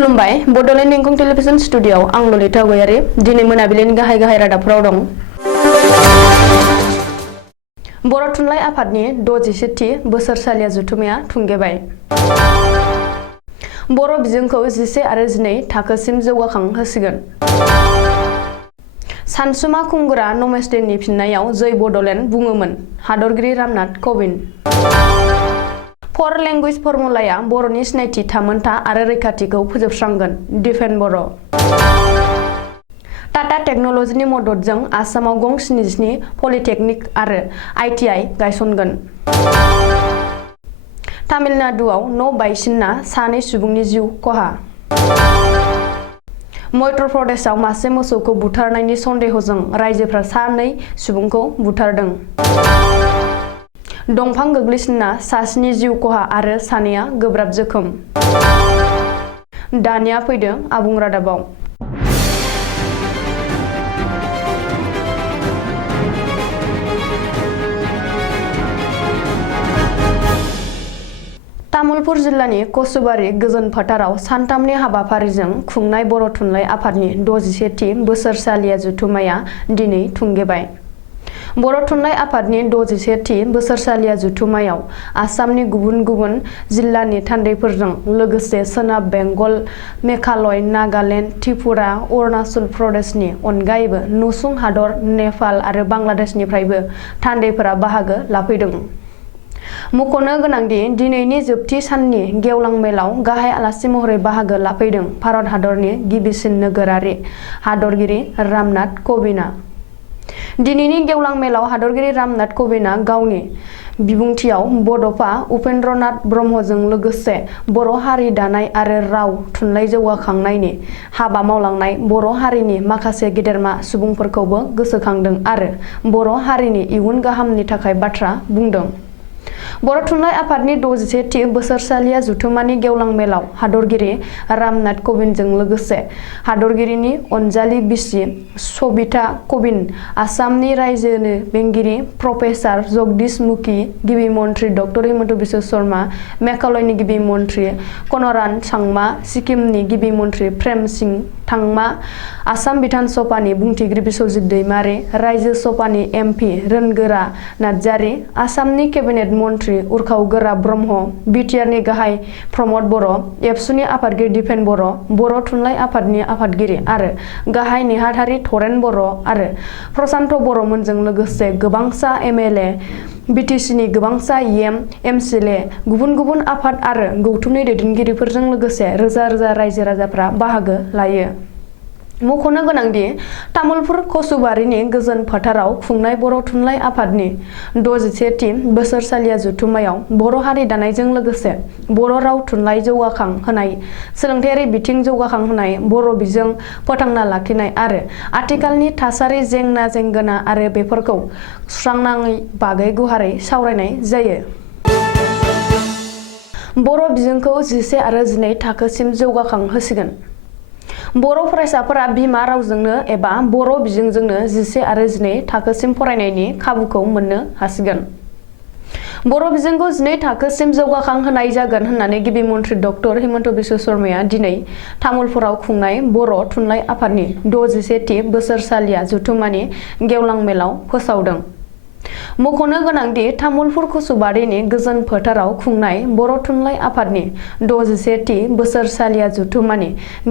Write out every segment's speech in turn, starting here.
खुलुमबाय बड'लेण्ड इंखं टेलिभिजन स्टुडिय'आव आं ललिता गयारि दिनै मोनाबिलिनि गाहाय रादाबफोराव दं। बर' थुनलाइ आफादनि 60थि बोसोरसालिया जथुम्माया थुंगेबाय। बर' बिजोंखौ 11 आरो 12 थाखोसिम जौगाखांहोसिगोन। सानसुमा खुंगुरा नमस्तेनि फिननायाव जय बड'लेण्ड बुङोमोन हादरगिरि रामनाथ क'विन्द। फर लेंगुवेज फर्मुलाया बर'नि सिनायथि थामोनथा आरो रैखाथिखौ फोजोबस्रांगोन दिफेन बर'। टाटा टेक्न'लजिनि मददजों आसामाव गं 77 पलिटेकनिक आरो ITI गायसनगोन। तामिलनाडुआव न' बायसिनना 2 सुबुंनि जिउ खहा। मध्य प्रदेशआव मासे मोसौखौ बुथारनायनि सन्देहजों रायजोफ्रा 2 सुबुंखौ बुथारदों। दंफां गोग्लैसिनना 7नि जिउ खहा आरो 2आ गोब्राब जोखोम। दानिया फैदों आबुं रादाबाव। तामुलपुर जिल्लानि कसुबारि गोजोन फोथाराव सानथामनि हाबाफारिजों खुंनाय बर' थुनलाइ आफादनि 61थि बोसोरसालिया जथुम्माया दिनै थुंगेबाय। बर' थुनलाइ आफादनि 61थि बोसोरसालिया जथुम्मायाव आसामनि गुबुन गुबुन जिल्लानि थान्दैफोरजों लोगोसे सोनाब बेंगल, मेघालय, नागालेण्ड, त्रिपुरा, अरुणाचल प्रदेशनि अनगायैबो नसुं हादर नेपाल आरो बांलादेशनिफ्रायबो थान्दैफोरा बाहागो लाफैदों। मख'नो गोनांदि दिनैनि जोबथि साननि गेवलां मेलाव गाहाय आलासि महरै बाहागो लाफैदों भारत हादरनि गिबिसिन नोगोरारि हादरगिरि रामनाथ क'विन्दआ। दिनैनि गेवलां मेलाव हादरगिरि रामनाथ क'विन्दआ गावनि बिबुंथियाव बड'फा उपेन्द्रनाथ ब्रह्मजों लोगोसे बर' हारि दानाय आरो राव थुनलाइ जौगाखांनायनि हाबा मावलांनाय बर' हारिनि माखासे गेदेरमा सुबुंफोरखौबो गोसोखांदों आरो बर' हारिनि इयुन गाहामनि थाखाय बाथ्रा बुंदों। बर' थुनलाइ आफादनि 61थि बोसोरसालिया जथुम्मानि गेवलां मेलाव हादरगिरि रामनाथ क'विन्दजों लोगोसे हादरगिरिनि अनजालि बिसि सबिता क'विन्द, आसामनि रायजोनि बेंगिरि प्रफेसार जगदीश मुखी, गिबि मन्थ्रि डक्टर हिमन्त बिश्व शर्मा, मेघालयनि गिबि मन्थ्रि कनराड सांमा, सिक्किमनि गिबि मन्थ्रि प्रेम सिंह तांमा, आसाम बिधान सभानि बुंथिगिरि बिश्वजित दैमारी, रायजो सभानि MP रोनगोरा नार्जारी, आसामनि केबिनेट मन्थ्रि उर्खाव ब्रह्म, बिटिआरनि गाहाय प्रमद बर', एबसुनि आफादगिरि दिपेन बर', बर' थुनलाइ आफादनि आफादगिरि आरो गाहाय नेहाथारि थरेन बर' आरो प्रसान्त बर'मोनजों लोगोसे गोबांसा MLA, BTCनि गोबांसा MCLA, गुबुन गुबुन आफाद आरो गौथुमनि दैदेनगिरिफोरजों लोगोसे रोजा रोजा रायजो राजाफ्रा बाहागो लायो। मख'नो गोनांदि तामुलपुर कसुबारिनि गोजोन फोथाराव खुंनाय बर' थुनलाइ आफादनि 61थि बोसोरसालिया जथुम्मायाव बर' हारि दानायजों लोगोसे बर' राव थुनलाइ जौगाखां होनाय, सोलोंथायारि बिथिं जौगाखां होनाय, बर' बिजों फोथांना लाखिनाय आरो आथिखालनि थासारि जेंना जेंगोना आरो बेफोरखौ सुस्रांनायनि बागै गुवारै सावरायनाय जायो। बर' बिजोंखौ 11 आरो 12 थाखोसिम जौगाखां होसिगोन। बर' फरायसाफोरा बिमा रावजोंनो एबा बर' बिजोंजोंनो 11 आरो 12 थाखोसिम फरायनायनि खाबुखौ मोननो हासिगोन। बर' बिजोंखौ 12 थाखोसिम जौगाखां होनाय जागोन होननानै गिबि मन्थ्रि डक्टर हिमन्त बिश्व शर्माया दिनै तामुलपुराव खुंनाय बर' थुनलाइ आफादनि 61थि बोसोरसालिया जथुम्मानि गेवलां मेलाव फोसावदों। मख'नो गोनांदि तामुलपुर कसुबारिनि गोजोन फोथाराव खुंनाय बर' थुनलाइ आफादनि 61थि बोसोरसालिया जथुम्मानि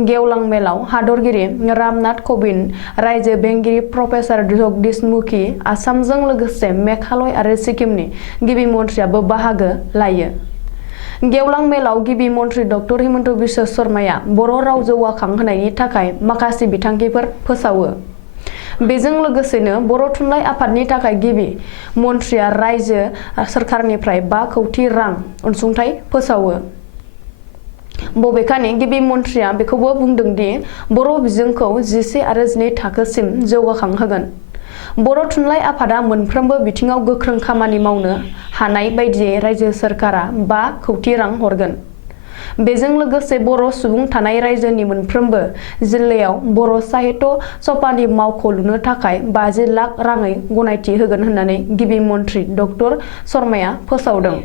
गेवलां मेलाव हादरगिरि रामनाथ क'विन्द, रायजो बेंगिरि प्रफेसार जगदीश मुखी, आसामजों लोगोसे मेघालय आरो सिक्किमनि गिबि मन्थ्रियाबो बाहागो लायो। गेवलां मेलाव गिबि मन्थ्रि डक्टर हिमन्त बिश्व शर्माया बर' राव जौगाखां होनायनि थाखाय माखासे बिथांखिफोर फोसावो। बेजों लोगोसेनो बर' थुनलाइ आफादनि थाखाय गिबि मन्थ्रिया रायजो सोरखारनिफ्राय 5 कौटि रां अनसुंथाइ फोसावो। बबेखानि गिबि मन्थ्रिया बेखौबो बुंदोंदि बर' बिजोंखौ 11 आरो 12 थाखोसिम जौगाखांहोगोन। बर' थुनलाइ आफादा मोनफ्रोमबो बिथिङाव गोख्रों खामानि मावनो हानाय बायदियै रायजो सोरखारा 5 कौटि रां हरगोन। बेजों लोगोसे बर' सुबुं थानाय रायजोनि मोनफ्रोमबो जिल्लायाव बर' साहित्य सभानि मावख' लुनो थाखाय 50 लाख राङै गनायथि होगोन होननानै गिबि मन्थ्रि डक्टर शर्माया फोसावदों।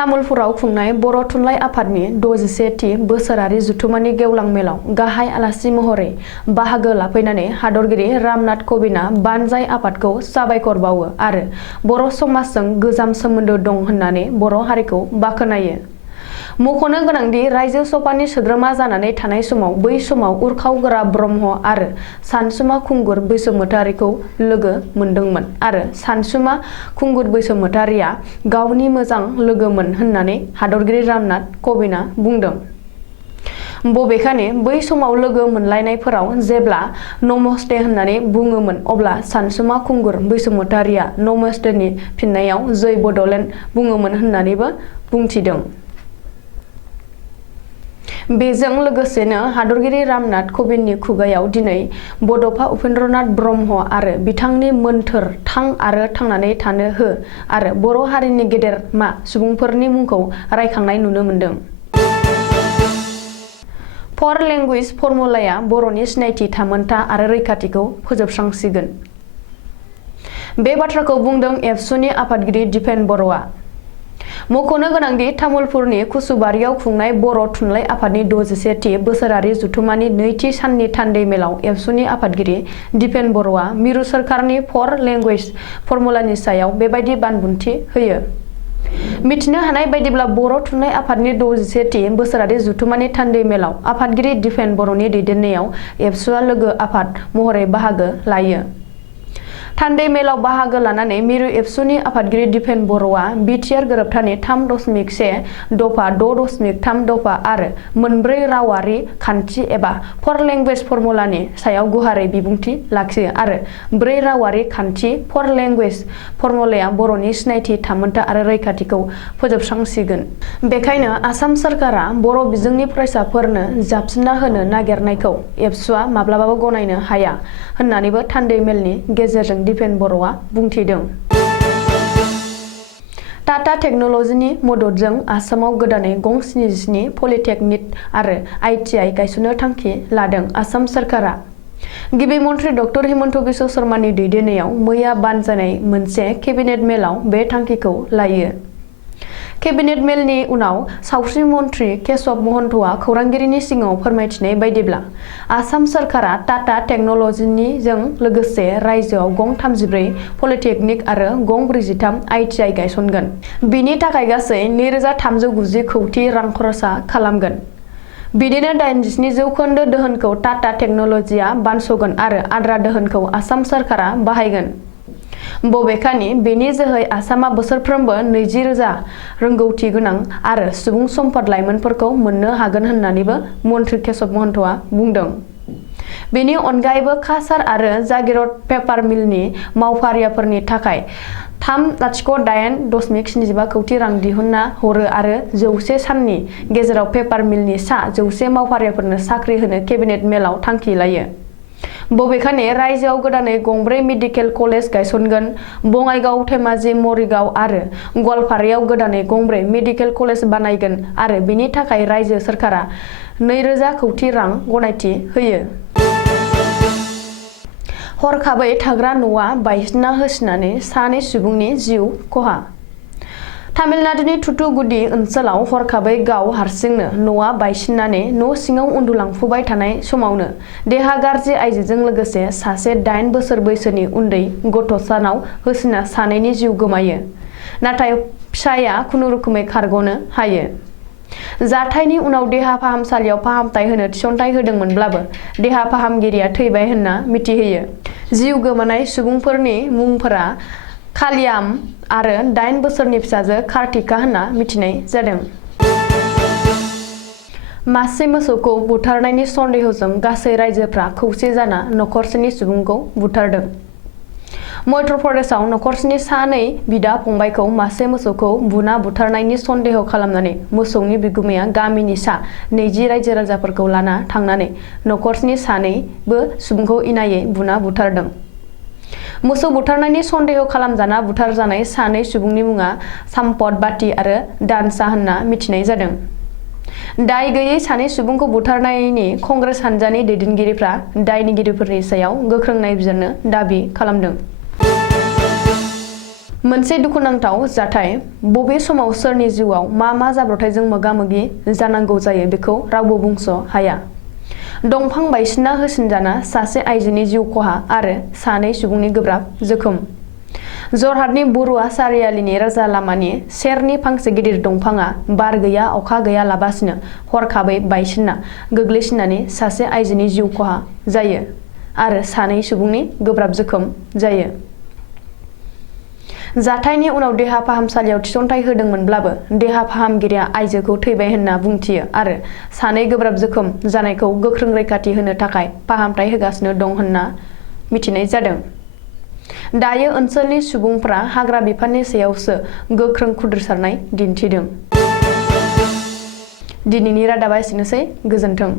तामुलपुराव खुंनाय बर' थुनलाइ आफादनि 61थि बोसोरारि जथुम्मानि गेवलां मेलाव गाहाय आलासि महरै बाहागो लाफैनानै हादरगिरि रामनाथ कविना बानजाय आफादखौ साबायखर बावो आरो बर' समाजजों गोजाम सोमोन्दो दं होननानै बर' हारिखौ बाख्नायो। मख'नो गोनांदि रायजो सभानि सोद्रोमा जानानै थानाय समाव बै समाव उरखावगोरा ब्रह्म आरो सानसुमा खुंगुर बैसोमुतियारिखौ लोगो मोनदोंमोन आरो सानसुमा खुंगुर बैसोमुतियारिया गावनि मोजां लोगोमोन होननानै हादरगिरि रामनाथ कविना बुंदों। बबेखानि बै समाव लोगो मोनलायनायफोराव जेब्ला नमस्ते होननानै बुङोमोन अब्ला सानसुमा खुंगुर बैसोमुतियारिया नमस्तेनि फिननायाव जै बड'लेण्ड बुङोमोन होननानैबो बुंथिदों। बेजों लोगोसेनो हादरगिरि रामनाथ कविननि खुगायाव दिनै बड'फा उपेन्द्रनाथ ब्रह्म आरो बिथांनि मोन्थोर थां आरो थांनानै थानो हो आरो बर' हारिनि गेदेरमा सुबुंफोरनि मुंखौ रायखांनाय नुनो मोन्दों। फर लेंगुवेज फर्मुलाया बर'नि सिनायथि थामोनथा आरो रैखाथिखौ फोजोबस्रांसिगोन। बे बाथ्राखौ बुंदों एबसुनि आफादगिरि दिपेन बर'आ। मख'नो गोनांदि तामुलपुरनि कुसुबारियाव खुंनाय बर' थुनलाइ आफादनि 61थि बोसोरारि जथुम्मानि नैथि साननि थान्दै मेलाव एबसुनि आफादगिरि दिपेन बर'आ मिरु सोरखारनि फर लेंगुवेज फर्मुलानि सायाव बेबायदि बानबुंथि होयो। मिथिनो हानाय बायदिब्ला बर' थुनलाइ आफादनि 61थि बोसोरारि जथुम्मानि थान्दै मेलाव आफादगिरि दिपेन बर'नि दैदेननायाव एबसुआ लोगो आफाद महरै बाहागो लायो। थान्दै मेलाव बाहागो लानानै मिरु एबसुनि आफादगिरि दिपेन बर'आ बिटिआर गोरोबथानि 3.1 दफा 6.3 दफा आरो मोनब्रै रावारि खान्थि एबा फर लेंगुवेज फर्मुलानि सायाव गुवारै बिबुंथि लाखियो आरो 4 रावारि खान्थि फर लेंगुवेज फर्मुलाया बर'नि सिनायथि थामोनथा आरो रैखाथिखौ फोजोबस्रांसिगोन। बेखायनो आसाम सोरखारा बर' बिजोंनि फरायसाफोरनो जाबसिनना होनो नागिरनायखौ एबसुआ माब्लाबाबो गनायनो हाया होननानैबो थान्दै मेलनि गेजेरजों दिपेन बर'आ बुंथिदों। टाटा टेक्न'लजिनि मददजों आसामाव गोदानै गं 77 पलिटेकनिक आरो ITI गायसननो थांखि लादों आसाम सोरखारा। गिबि मन्थ्रि डक्टर हिमन्त बिश्व शर्मानि दैदेननायाव मैया बानजायनाय मोनसे केबिनेट मेलाव बे थांखिखौ लायो। केबिनेट मेलनि उनाव सावस्रि मन्थ्रि केशव महन्तआ खौरांगिरिनि सिगाङाव फोरमायथिनाय बायदिब्ला आसाम सोरखारा टाटा टेक्न'लजिजों लोगोसे रायजोआव गं 34 पलिटेकनिक आरो गं 43 ITI गायसनगोन। बिनि थाखाय गासै 2,390 कौटि रां खरसा खालामगोन। बिदिनो 87 जौखोन्दो दोहोनखौ टाटा टेक्न'लजिया बानस'गोन आरो आद्रा दोहोनखौ आसाम सोरखारा बाहायगोन। बबेखानि बेनि जोहै आसामा बोसोरफ्रोमबो 20,000 रोंगौथि गोनां आरो सुबुं सम्पद लाइमोनफोरखौ मोननो हागोन होननानैबो मन्थ्रि केशव महन्तआ बुंदों। बेनि अनगायैबो कासार आरो जागिरद पेपार मिलनि मावफारियाफोरनि थाखाय 308.75 कौटि रां दिहुनना हरो आरो 100 साननि गेजेराव पेपार मिलनि सा 100 मावफारियाफोरनो साख्रि होनो केबिनेट मेलाव थांखि लायो। बबेखानि रायजोआव गोदानै गंब्रै मेडिकेल कलेज गायसनगोन। बङाइगाव, धेमाजि, मरिगाव आरो गवालपारायाव गोदानै गंब्रै मेडिकेल कलेज बानायगोन आरो बेनि थाखाय रायजो सोरखारा 2,000 कौटि रां गनायथि होयो। हरखाबै थाग्रा न'आ बायसिनना होसिननानै 2 सुबुंनि जिउ खहा। तामिलनाडुनि थुथुकुडि ओनसोलाव हरखाबै गाव हारसिंनो न'आ बायसिननानै न' सिङाव उन्दुलांफुबाय थानाय समावनो देहा गाज्रि आइजोजों लोगोसे सासे 8 बोसोर बैसोनि उन्दै गथ'सानाव होसिनना 2नि जिउ गोमायो। नाथाय फिसाया खुनुरुखुमै खारग'नो हायो। जाथायनि उनाव देहा फाहामसालियाव फाहामथाय होनो थिसनथाय होदोंमोनब्लाबो देहा फाहामगिरिया थैबाय होनना मिथिहोयो। जिउ गोमानाय सुबुंफोरनि मुंफोरा कालियाम आरो 8 बोसोरनि फिसाजो कार्तिका होनना मिथिनाय जादों। मासे मोसौखौ बुथारनायनि सन्देहजों गासै रायजोफ्रा खौसे जाना नखरसेनि सुबुंखौ बुथारदों। मध्य प्रदेशआव नखरसेनि 2 बिदा फंबायखौ मासे मोसौखौ बुना बुथारनायनि सन्देह खालामनानै मोसौनि बिगुमाया गामिनि सा 20 रायजो राजाफोरखौ लाना थांनानै नखरसेनि 2बो सुबुंखौ इनायै बुना बुथारदों। मोसौ बुथारनायनि सन्देह खालामजाना बुथारजानाय 2 सुबुंनि मुङा सम्पद बाती आरो दानसा होनना मिथिनाय जादों। दाय गैयै 2 सुबुंखौ बुथारनायनि कंग्रेस हानजानि दैदेनगिरिफ्रा दायनिगिरिफोरनि सायाव गोख्रों नायबिजिरनो दाबि खालामदों। मोनसे दुखुनांथाव जाथाय। बबे समाव सोरनि जिउआव मा जाब्रबथायजों मोगा-मोगि जानांगौ जायो बेखौ रावबो बुंस' हाया। दंफां बायसिनना होसिनजाना सासे आइजोनि जिउ खहा आरो 2 सुबुंनि गोब्राब जोखोम। जरहाटनि बरुवा सारियालिनि राजा लामानि सेरनि फांसे गिदिर दंफाङा बार गैया अखा गैयालाबासिनो हरखाबै बायसिनना गोग्लैसिननानै सासे आइजोनि जिउ खहा जायो आरो 2 सुबुंनि गोब्राब जोखोम जायो। जाथायनि उनाव देहा फाहामसालियाव थिसनथाय होदोंमोनब्लाबो देहा फाहामगिरिया आइजोखौ थैबाय होनना बुंथियो आरो 2 गोब्राब जोखोम जानायखौ गोख्रों रैखाथि होनो थाखाय फाहामथाय होगासिनो दं होनना मिथिनाय जादों। दायो ओनसोलनि सुबुंफ्रा हाग्रा बिफाननि सायावसो गोख्रों खुद्रिसारनाय दिन्थिदों। दिनैनि रादाबा एसेनोसै। गोजोन्थों।